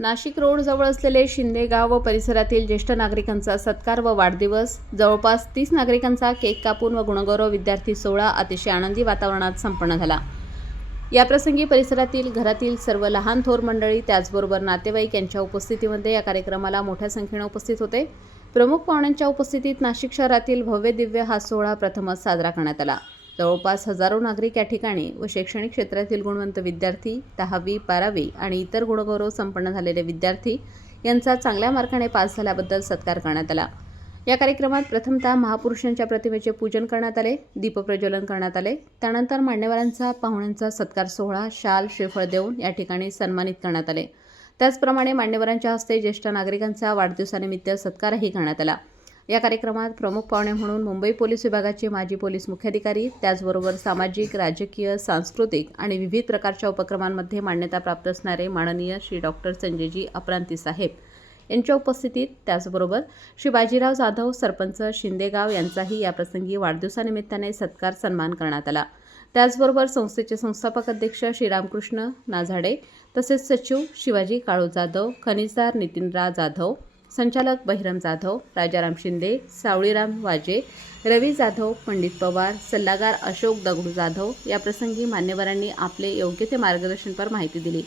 Nashik road जवळ असलेले शिंदे गाव व परिसरातील ज्येष्ठ नागरिकांचा सत्कार व वाढदिवस. जवळपास तीस नागरिकांचा केक कापून व गुणगौरव विद्यार्थी सोहळा अतिशय आनंदी वातावरणात संपन्न झाला. याप्रसंगी परिसरातील घरातील सर्व लहान थोर मंडळी त्याचबरोबर नातेवाईक यांच्या उपस्थितीमध्ये या कार्यक्रमाला मोठ्या संख्येने उपस्थित होते. प्रमुख पाहुण्यांच्या उपस्थितीत नाशिक शहरातील भव्य दिव्य हा सोहळा प्रथमच साजरा करण्यात आला. जवळपास हजारो नागरिक या ठिकाणी व शैक्षणिक क्षेत्रातील गुणवंत विद्यार्थी दहावी बारावी आणि इतर गुणगौरव संपन्न झालेले विद्यार्थी यांचा चांगल्या मार्काने पास झाल्याबद्दल सत्कार करण्यात आला. या कार्यक्रमात प्रथमतः महापुरुषांच्या प्रतिमेचे पूजन करण्यात आले दीपप्रज्वलन करण्यात आले. त्यानंतर मान्यवरांचा पाहुण्यांचा सत्कार सोहळा शाल श्रीफळ देऊन या ठिकाणी सन्मानित करण्यात आले. त्याचप्रमाणे मान्यवरांच्या हस्ते ज्येष्ठ नागरिकांचा वाढदिवसानिमित्त सत्कारही करण्यात आला. या कार्यक्रमात प्रमुख पाहुणे म्हणून मुंबई पोलीस विभागाचे माजी पोलीस मुख्याधिकारी त्याचबरोबर सामाजिक राजकीय सांस्कृतिक आणि विविध प्रकारच्या उपक्रमांमध्ये मान्यता प्राप्त असणारे माननीय श्री डॉक्टर संजयजी अपरांती साहेब यांच्या उपस्थितीत त्याचबरोबर श्री बाजीराव जाधव सरपंच शिंदेगाव यांचाही याप्रसंगी वाढदिवसानिमित्ताने सत्कार सन्मान करण्यात आला. त्याचबरोबर संस्थेचे संस्थापक अध्यक्ष श्रीरामकृष्ण नाझाडे तसेच सचिव शिवाजी काळू जाधव खनिजदार नितीनराव जाधव संचालक बहिरम जाधव राजाराम शिंदे सावळीराम वाजे रवी जाधव पंडित पवार सल्लागार अशोक दगडू जाधव याप्रसंगी मान्यवरांनी आपले योग्य ते मार्गदर्शनपर माहिती दिली.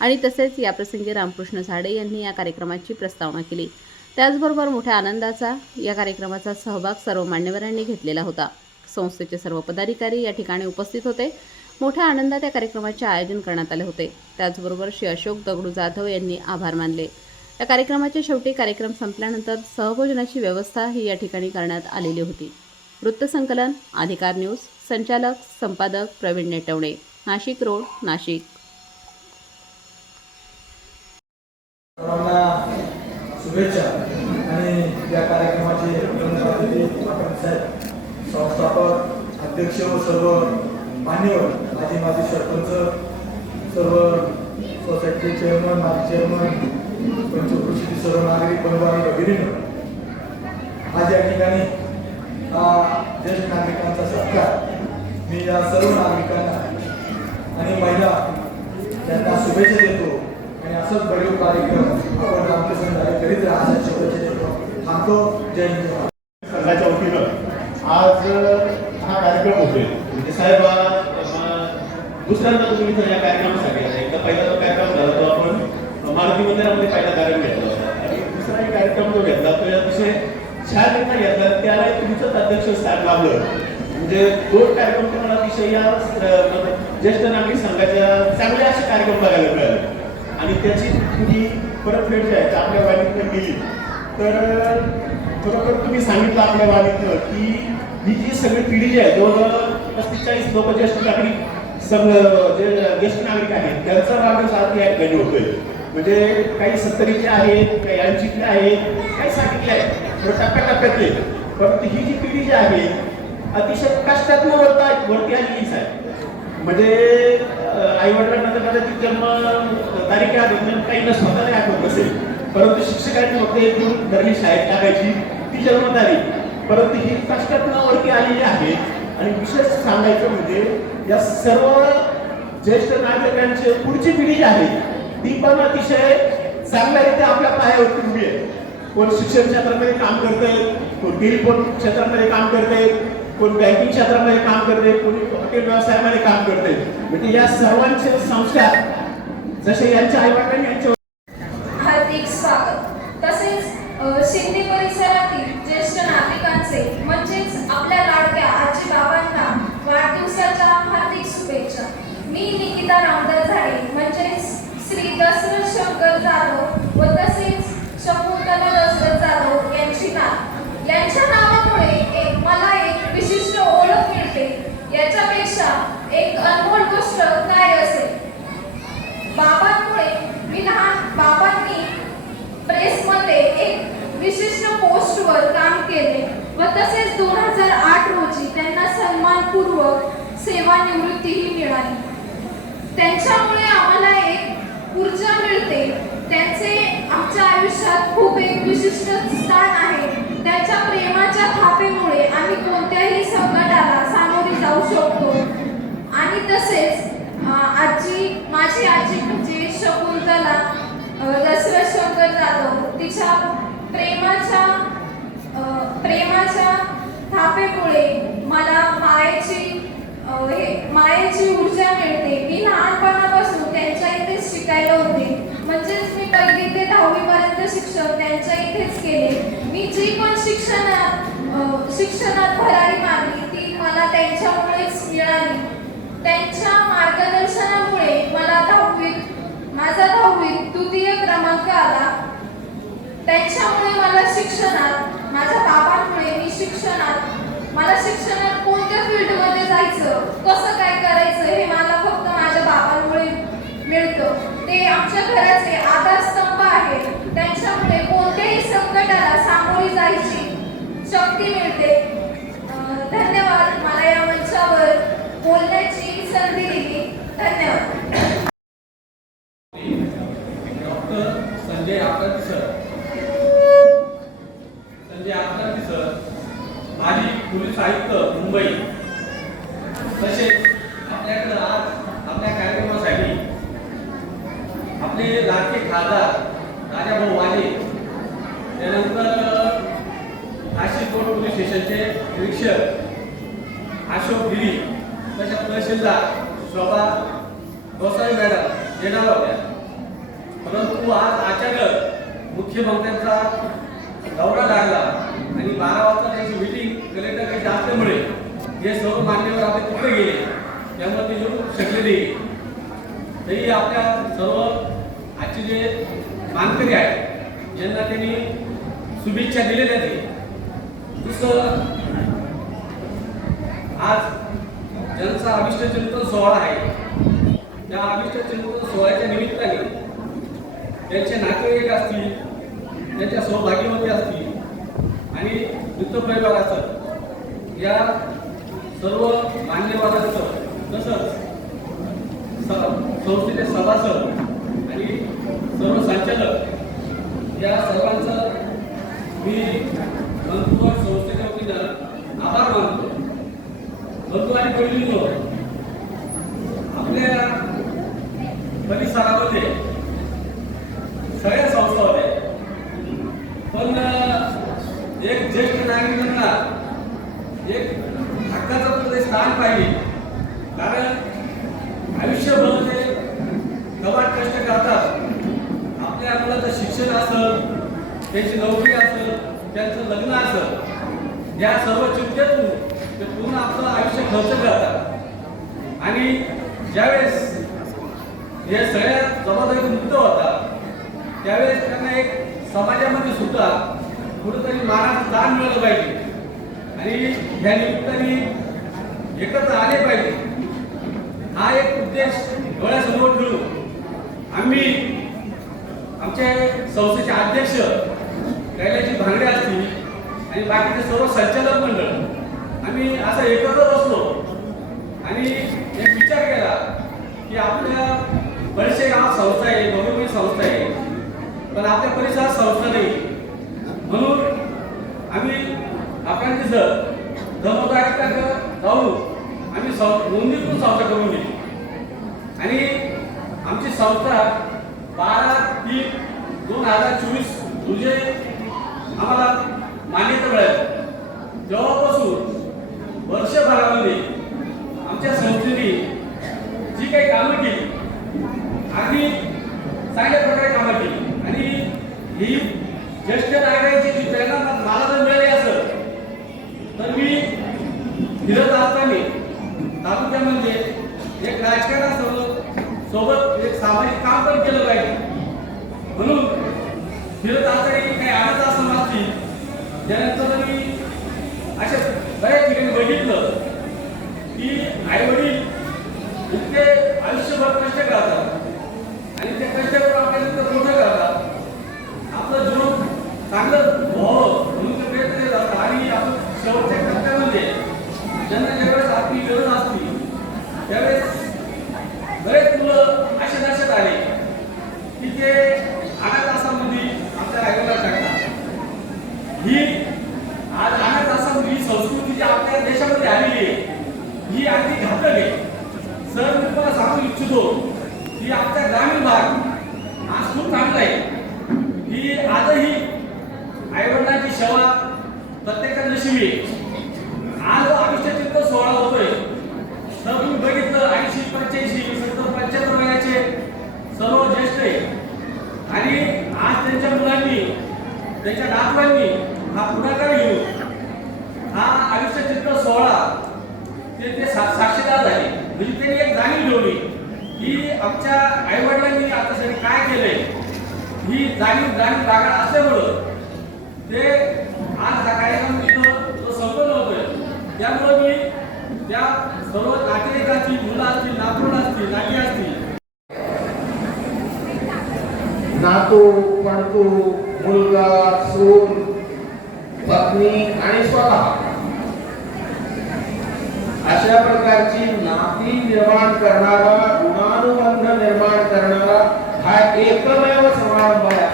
आणि तसेच याप्रसंगी रामकृष्ण झाडे यांनी या कार्यक्रमाची प्रस्तावना केली. त्याचबरोबर मोठ्या आनंदाचा या कार्यक्रमाचा सहभाग सर्व मान्यवरांनी घेतलेला होता. संस्थेचे सर्व पदाधिकारी या ठिकाणी उपस्थित होते. मोठ्या आनंदात या कार्यक्रमाचे आयोजन करण्यात आले होते. त्याचबरोबर श्री अशोक दगडू जाधव यांनी आभार मानले. या कार्यक्रमाच्या शेवटी कार्यक्रम संपल्यानंतर सहभोजनाची व्यवस्था ही या ठिकाणी करण्यात आलेली होती. वृत्तसंकलन अधिकार न्यूज संचालक संपादक प्रवीण नेटवणे नाशिक रोड नाशिक. शुभेच्छा. आणि या कार्यक्रमाचे संस्थापक अध्यक्ष व सर्व मान्यवर माझे माझे सरपंच सर्व सोसायटीचे चेअरमन माजी चेअरमन पंचकृषी सर्व नागरिक बंधू आणि आज या ठिकाणी ज्येष्ठ नागरिकांचा सत्कार मी या सर्व नागरिकांना आणि महिला त्यांना शुभेच्छा देतो आणि असंच बरीच कार्यक्रम आपण रामकृष्ण करीत राहण्याच्या शुभेच्छा देतो थांबतो जय हिंद संघाच्या वतीनं आज हा कार्यक्रम होतोय. म्हणजे साहेब दुसऱ्यांदा तुम्ही या कार्यक्रमासाठी आले एकदा पहिला जो कार्यक्रम झाला तो आपण मारुती मंदिरामध्ये पहिला कार्यक्रम घेतला होता आणि दुसरा एक कार्यक्रम जो घेतला तो अतिशय छान रित्या येतात त्याला तुमचंच अध्यक्ष स्थान लाभलं. म्हणजे दोन कार्यक्रम तुम्हाला अतिशय या ज्येष्ठ नागरिक संघाच्या चांगले असे कार्यक्रम बघायला मिळाले. आणि त्याची तुम्ही परतफेड जी आहे ती आपल्या वाणीतनं केली. तर खरोखर तुम्ही सांगितलं आपल्या वाणीतनं की ही जी सगळी पिढी जी आहे जवळजवळ पस्तीस चाळीस लोक ज्येष्ठ नागरिक संघ जे ज्येष्ठ नागरिक आहेत त्यांचा राग आज या ठिकाणी होतोय. म्हणजे काही सत्तरीचे आहेत काही ऐंशीतले आहेत टप्प्याटप्प्यात येईल परंतु ही जी पिढी जी आहे अतिशय कष्टात्म वरता वरती आलेलीच आहे. म्हणजे आई वडिलांना तर कदाचित जन्म तारीख आठवत काही नाही आठवत नसेल. परंतु शिक्षकांनी फक्त एक दोन धरली शाळेत टाकायची. ती जन्मतारीख. परंतु ही कष्टातनं वरती आलेली आहे. आणि विशेष सांगायचं म्हणजे या सर्व ज्येष्ठ नागरिकांची पुढची पिढी जी आहे ती पण अतिशय चांगल्या रीत्या आपल्या पायावरती उभी आहे. कोण शिक्षण क्षेत्रामध्ये काम करते कोण टेलिफोन क्षेत्रामध्ये काम करते कोण बँकिंग क्षेत्रामध्ये काम करते कोणी हॉटेल व्यवसायामध्ये काम करते म्हणजे या सर्वांचे संस्कार जसे यांच्या आईवडिलांनी यांच्या हार्दिक स्वागत. तसेच शिंदे परिसरातील ज्येष्ठ नागरिकांचे म्हणजेच आपल्या लाडक्या आजी बाबांना वाढदिवसाच्या हार्दिक शुभेच्छा मी निकिता रामदास झाडे म्हणजेच श्री दशरथ शंकर जाधव व तसेच शकुंतला दशरथ जाधव यांची नाव यांच्या नावामुळे एक मला एक विशिष्ट ओळख मिळते याच्यापेक्षा एक अनमोल गोष्ट काय असेल? बाबांमुळे मी लहान बाबांनी प्रेसमध्ये एक विशिष्ट पोस्टवर काम केले व तसेच दोन हजार आठ रोजी त्यांना सन्मानपूर्वक सेवानिवृत्तीही मिळाली. त्यांच्यामुळे आम्हाला एक ऊर्जा मिळते. त्यांचे आमच्या आयुष्यात खूप एक विशिष्ट स्थान आहे. त्यांच्या प्रेमाच्या थापेमुळे आम्ही कोणत्याही संकटाला सामोरे जाऊ शकतो. आणि तसेच आजी माझी आजी म्हणजे शकुंतला दशरथ शंकर जाधव. तिच्या प्रेमाच्या प्रेमाच्या थापेमुळे मला मायेची हे मायेची ऊर्जा मिळते. मी लहानपणापासून त्यांच्या इथेच शिकायला होते. म्हणजेच मी पहिली ते दहावीपर्यंत शिक्षण त्यांच्या इथेच केले. मी जी पण शिक्षणात शिक्षणात भरारी मारली मला त्यांच्यामुळेच मिळाली. त्यांच्या मार्गदर्शनामुळे मला दहावीत माझा दहावीत द्वितीय क्रमांक आला. त्यांच्यामुळे मला शिक्षणात माझ्या बाबांमुळे मी शिक्षणात मला शिक्षणात कोणत्या फील्डमध्ये जायचं कसं काय करायचं हे मला फक्त माझ्या बाबांमुळे मिळतं. ते आमच्या घराचे आधारस्तंभ आहे. त्यांच्यामुळे कोणत्याही संकटाला सामोरी जायची शक्ती मिळते. धन्यवाद. मला या मंचावर बोलण्याची संधी दिली. धन्यवाद. Doctor Sanjay Akanti sir. Sanjay Akanti sir. माजी पोलीस आयुक्त मुंबई तसेच आपल्याकडं आज आपल्या कार्यक्रमासाठी आपले लाडके खासदार राजाभाऊ वाजे त्यानंतर नाशिक रोड पोलीस स्टेशनचे निरीक्षक अशोक गिरी तसेच तहसीलदार शोभा गोसावी मॅडम येणार होत्या परंतु आज अचानक मुख्यमंत्र्यांचा दौरा लागला आणि बारा वाजता त्याची मिटिंग कलेक्टरकडे असल्यामुळे हे सर्व मान्यवर आपले तिकडे गेले त्यामुळे ते येऊ शकले नाही तरी आपल्या सर्व आजचे जे मानकरी आहेत ज्यांना त्यांनी शुभेच्छा दिलेल्या आहेत दुसरं आज ज्यांचा अभिष्ट चिंतन सोहळा आहे त्या अभिष्ट चिंतन सोहळ्याच्या निमित्ताने त्यांचे नातेवाईक असतील त्यांच्या सहभागीमध्ये असतील आणि मित्रपरिवार असत या सर्व मान्यवरांचं तसंच संस्थेचे सभासद आणि सर्व संचालक या सर्वांचं मी बंधू संस्थेच्या वतीनं आभार मानतो. बंधू आणि पहिलीनो आपल्या परिसरामध्ये सगळ्या संस्था होत्या. पण एक ज्येष्ठ नागरिकांना एक स्थान पाहिजे कारण आयुष्यभर ते कवाट कष्ट करतात. आपल्या मुलाचं शिक्षण असेल त्यांची नोकरी असेल त्यांचं लग्न असेल या सर्व चिंतेतून ते पूर्ण आपलं आयुष्य खर्च करतात. आणि ज्यावेळेस हे सगळ्या जबाबदारी मुक्त होतात त्यावेळेस त्यांना एक समाजामध्ये सुद्धा कुठंतरी मानाचं दान मिळालं पाहिजे. आणि ह्या निमित्ताने एकत्र आले पाहिजे. हा एक उद्देश डोळ्यासमोर ठेवून आम्ही आमचे संस्थेचे अध्यक्ष कैलाची भांगडे असतील आणि बाकीचे सर्व संचालक मंडळ आम्ही असं एकत्र बसलो आणि एक विचार केला की आपल्या बरेचसे गावात संस्था आहे भव्यमय संस्था आहे पण आपल्या परिसरात संस्था नाही. म्हणून आम्ही आपण तिथं धर्मदायिका जाऊन आम्ही सौ नोंदणीकृत संस्था करून घेतली आणि आमची संस्था बारा तीन दोन हजार चोवीस रोजी आम्हाला मान्यता मिळाली. तेव्हापासून वर्षभरामध्ये आमच्या संस्थेने जी काही कामं केली आणि चांगल्या प्रकारे कामं केली. आणि ही ज्येष्ठ नागरिकांची जी प्रेरणा मला जर मिळाली असेल तर मी फिरत असताना म्हणजे एक राजकारणासोबत सोबत एक सामाजिक काम पण केलं पाहिजे. म्हणून फिरत आचारी काही आणत असं असतील त्यानंतर मी अशा बऱ्याच ठिकाणी बघितलं की आई ही अगदी घातक आहे. सर मी तुम्हाला सांगू इच्छितो की आमचा ग्रामीण भाग आज खूप चांगला आहे. ही आजही आईवडिलांची सेवा प्रत्येकाच्या नशिबी आज आयुष्य चित्र सोहळा होतोय. तर मी बघितलं ऐंशी पंच्याऐंशी सत्तर पंच्याहत्तर वयाचे सर्व ज्येष्ठ आहे. आणि आज त्यांच्या मुलांनी त्यांच्या नातवांनी हा पुढाकार घेऊन हा आयुष्य चित्र सोहळा ते ते सा साक्षीदार झाले. म्हणजे त्यांनी एक जाणीव ठेवली की आमच्या आईवडिलांनी आतासाठी काय केलंय? ही जाणीव जाणीव जागा असल्यामुळं ते आज हा कार्यक्रम इथं तो संपन्न होतोय त्यामुळं मी त्या सर्व नातेवाईकांची मुलं असतील नातवंड असतील नाती असतील. नातू पणतू मुलगा सून पत्नी आणि स्वतः. अशा प्रकारची नाती निर्माण करणारा गुणानुबंध निर्माण करणारा हा एकमेव समारंभ आहे.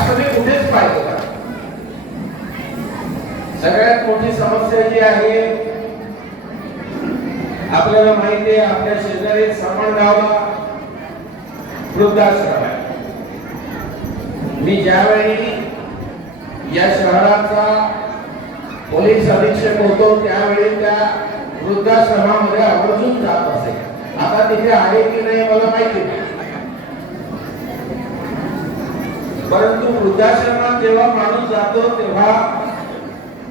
असं मी मी कुठेच पाहिजे का सगळ्यात मोठी समस्या जी आहे आपल्याला माहिती आहे आपल्या शेजारी समान गावा वृद्धाश्रम आहे. मी ज्यावेळी या शहराचा पोलीस अधीक्षक होतो त्यावेळी त्या वृद्धाश्रमामध्ये आवर्जून जात असे. आता तिथे आहे की नाही मला माहिती नाही. परंतु वृद्धाश्रमात जेव्हा माणूस जातो तेव्हा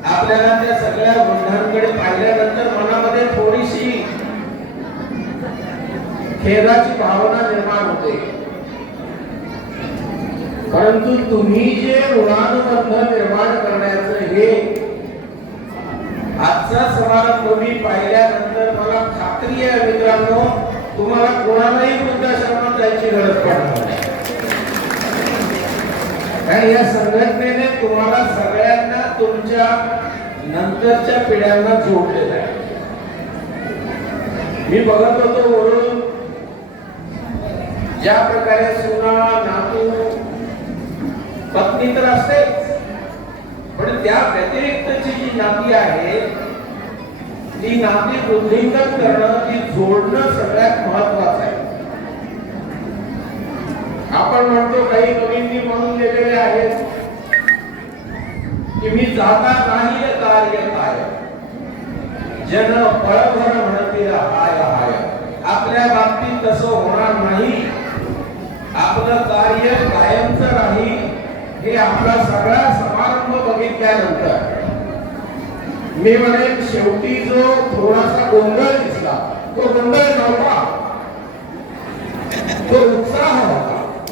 आपल्याला त्या सगळ्या वृद्धांकडे पाहिल्यानंतर मनामध्ये थोडीशी खेदाची भावना निर्माण होते. परंतु तुम्ही जे ऋणानुबंध निर्माण करण्याचं हे आजचा समारंभ मी पाहिल्यानंतर मला खात्री आहे मित्रांनो तुम्हाला कोणालाही वृद्धाश्रमात जायची गरज पडणार नाही. या संघटनेने तुम्हाला सगळ्यांना तुमच्या नंतरच्या पिढ्यांना जोडलेलं आहे. मी बघत होतो वरून ज्या प्रकारे सुना नातू पत्नी तर असते पण त्या व्यतिरिक्तची जी नाती आहे ती नाती वृद्धिंगत करणं ती जोडणं सगळ्यात महत्वाचं आहे. आपण म्हणतो काही कवींनी म्हणून गेलेले आहेत की मी जाता नाही कार्य काय जन पळभर म्हणतील हाय हाय. आपल्या बाबतीत तसं होणार नाही. आपलं कार्य कायमचं राहील. हे आपला सगळा समारंभ बघितल्यानंतर मी म्हणेन शेवटी जो थोडासा गोंधळ दिसला तो गोंधळ नव्हता. तो उत्साह होता.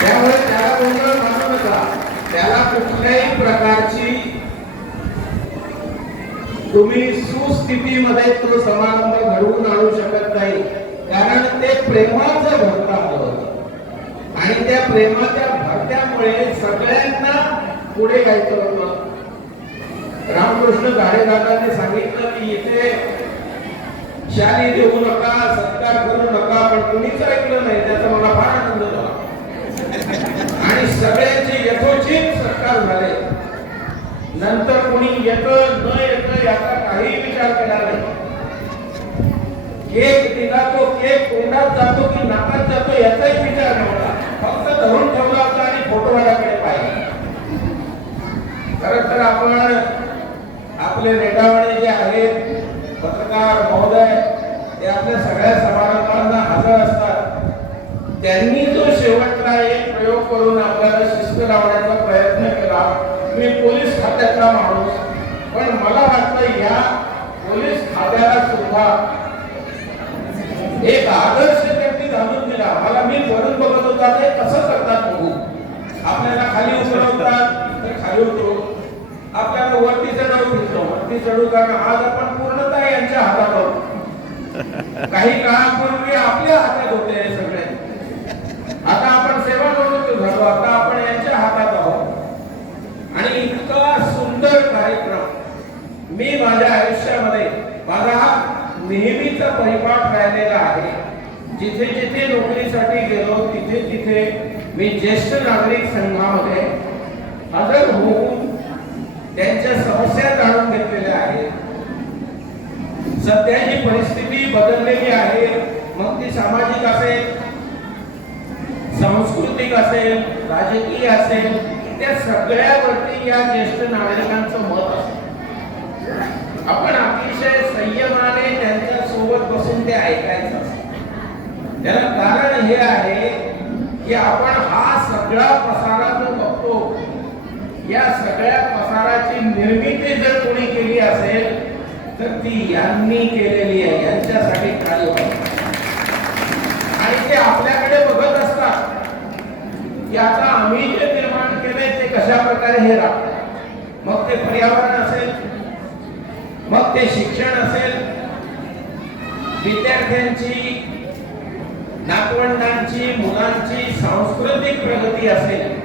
त्यामुळे त्याला गोंधळ मानू नका. त्याला कुठल्याही प्रकारची तुम्ही सुस्थितीमध्ये तो समारंभ घडवून आणू शकत नाही. कारण ते प्रेमाचं भरतामुळे होतं. आणि त्या प्रेमाच्या त्यामुळे सगळ्यांना पुढे जायचं होतं रामकृष्ण गाडेदादांनी सांगितलं की इथे शाली देऊ नका सत्कार करू नका पण कुणीच ऐकलं नाही त्याचा मला फार आनंद झाला. आणि सगळ्यांचे यथोचित सत्कार झाले. नंतर कोणी येत न येत याचा काही विचार केला नाही. केक दिला तो केक तोंडात जातो की नाकात जातो याचाही विचार नव्हता फक्त धरून ठेवला होता आणि फोटोवाल्याकडे पाहिजे खर तर आपण आपले नेटावाडे जे आहेत पत्रकार महोदय ते आपल्या सगळ्या समारंभांना हजर असतात. त्यांनी जो शेवटला एक प्रयोग करून आपल्याला शिस्त लावण्याचा प्रयत्न केला मी पोलीस खात्यातला माणूस. पण मला वाटतं या पोलीस खात्याला सुद्धा एक आदर्श त्यांनी घालून दिला. मला मी वरून बघत होता ते कसं करतात बघू? आपल्याला खाली उतरवतात तर खाली उतरू. आपल्याला वरती चढवू दिसतो वरती चढू कारण आज आपण पूर्णतः यांच्या हातात आहोत काही काळापूर्वी आपल्या हातात होते हे सगळे. आता आपण सेवा करून झालो आता आपण यांच्या हातात आहोत. आणि इतका सुंदर कार्यक्रम मी माझ्या आयुष्यामध्ये माझा हा नेहमीचा परिपाठ राहिलेला आहे. जिथे जिथे नोकरीसाठी गेलो तिथे तिथे मी ज्येष्ठ नागरिक संघामध्ये हजर होऊन त्यांच्या समस्या जाणून घेतलेल्या आहेत. सध्याची परिस्थिती बदललेली आहे. मग ती सामाजिक असेल सांस्कृतिक असेल राजकीय असेल त्या सगळ्यावरती या ज्येष्ठ नागरिकांचं मत असेल आपण अतिशय संयमाने त्यांच्यासोबत बसून ते ऐकायचं असतं. त्याला कारण हे आहे की आपण हा सगळा पसारा या सगळ्या पसाराची निर्मिती जर कोणी केली असेल तर ती यांनी केलेली आहे. यांच्यासाठी कार्य आणि ते आपल्याकडे बघत असतात की आता आम्ही जे निर्माण केले ते कशा प्रकारे हे राहतात मग ते पर्यावरण असेल मग ते शिक्षण असेल विद्यार्थ्यांची नातवंडांची मुलांची सांस्कृतिक प्रगती असेल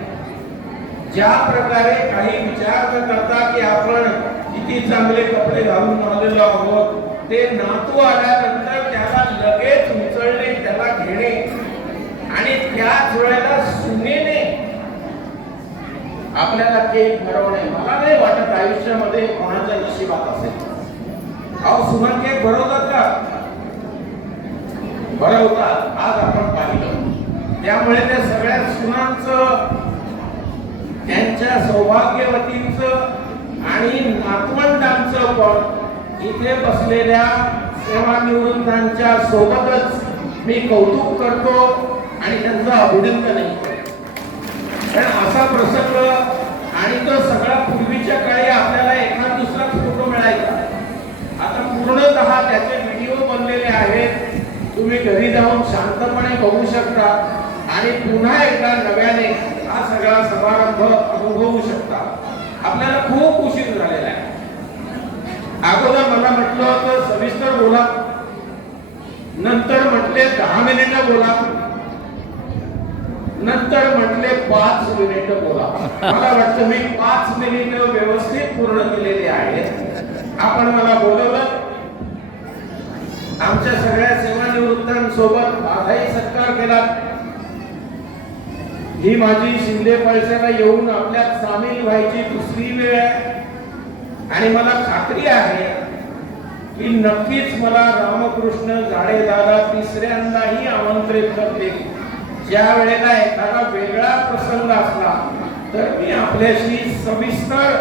ज्या प्रकारे काही विचार न करता की आपण किती चांगले कपडे घालून आलेलो आहोत ते नातू आल्यानंतर त्याला लगेच उचलणे त्याला घेणे आणि त्याच वेळेला सुनेने आपल्याला केक भरवणे मला नाही वाटत आयुष्यामध्ये कोणाच्या नशिबात असेल. अहो सुमन केक भरवतात का? भरवतात आज आपण पाहिलं. त्यामुळे त्या सगळ्या सुनांचं त्यांच्या सौभाग्यवतींचं आणि नातवंडांचं पण इथे बसलेल्या सेवानिवृत्तांच्या सोबतच मी कौतुक करतो आणि त्यांचं अभिनंदनही कारण असा प्रसंग आणि तो सगळा पूर्वीच्या काळी आपल्याला एखाद दुसरा फोटो मिळायचा. आता पूर्णतः त्याचे व्हिडिओ बनलेले आहेत. तुम्ही घरी जाऊन शांतपणे बघू शकता. आणि पुन्हा एकदा नव्याने हा सगळा समारंभ अनुभवू शकता. आपल्याला खूप उशीर झालेला आहे. अगोदर मला म्हटलं होतं सविस्तर बोला. नंतर म्हटले दहा मिनिटं बोला. नंतर म्हटले पाच मिनिट बोला. मला वाटतं मी पाच मिनिट व्यवस्थित पूर्ण केलेले आहेत आपण मला बोलवलं. आमच्या सगळ्या सेवानिवृत्तांसोबत माझाही सत्कार केला. ही माझी शिंदे पळसेला येऊन आपल्यात सामील व्हायची दुसरी वेळ आहे. आणि मला खात्री आहे की नक्कीच मला रामकृष्ण जाडेदादा तिसऱ्यांदाही आमंत्रित करते ज्या वेळेला एखादा वेगळा प्रसंग असला तर मी आपल्याशी सविस्तर